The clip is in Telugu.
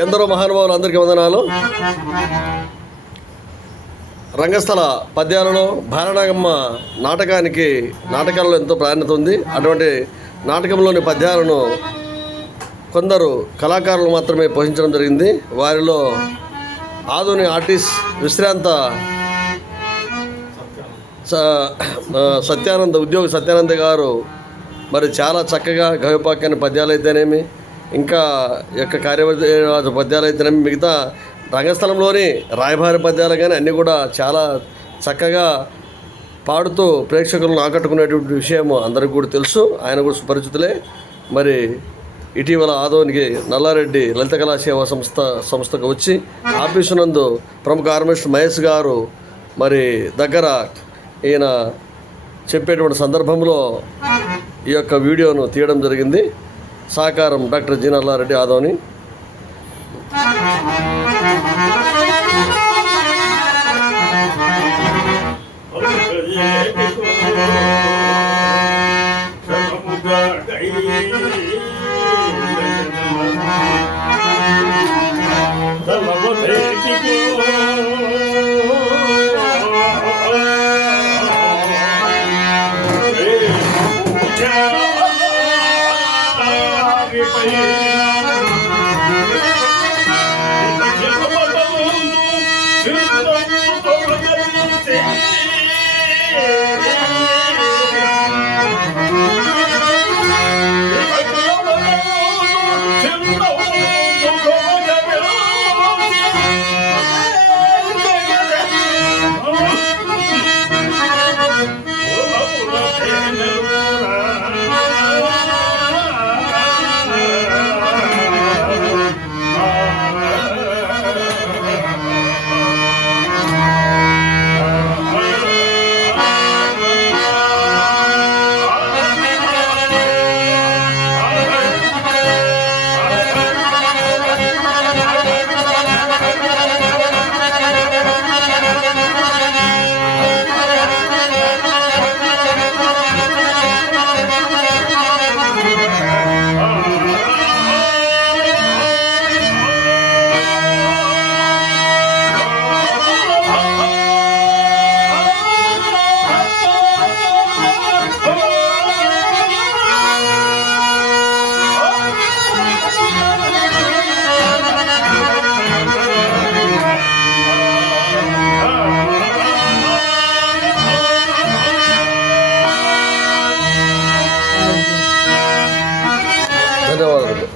ఎందరో మహానుభావులు అందరికీ వందనాలు. రంగస్థల పద్యాలలో భారనాగమ్మ నాటకాలలో ఎంతో ప్రాధాన్యత ఉంది. అటువంటి నాటకంలోని పద్యాలను కొందరు కళాకారులు మాత్రమే పోషించడం జరిగింది. వారిలో ఆధునిక ఆర్టిస్ట్ విశ్రాంత ఉద్యోగి సత్యానంద గారు మరి చాలా చక్కగా గవిపాక్యాన్ని పద్యాలు అయితేనేమి, ఇంకా యొక్క కార్యరాజు పద్యాలు అయితేనేమి, మిగతా రంగస్థలంలోని రాయబారి పద్యాలు కానీ అన్నీ కూడా చాలా చక్కగా పాడుతూ ప్రేక్షకులను ఆకట్టుకునేటువంటి విషయం అందరికీ కూడా తెలుసు. ఆయన కూడా సుపరిచితులే. మరి ఇటీవల ఆదోనికి నల్లారెడ్డి లలిత కళాసేవా సంస్థకు వచ్చి ఆఫీసు నందు ప్రముఖ ఆర్టిస్ట్ మహేష్ గారు మరి దగ్గర ఈయన చెప్పేటువంటి సందర్భంలో ఈ యొక్క వీడియోను తీయడం జరిగింది. సహకారం డాక్టర్ జి నల్లారెడ్డి ఆదోని.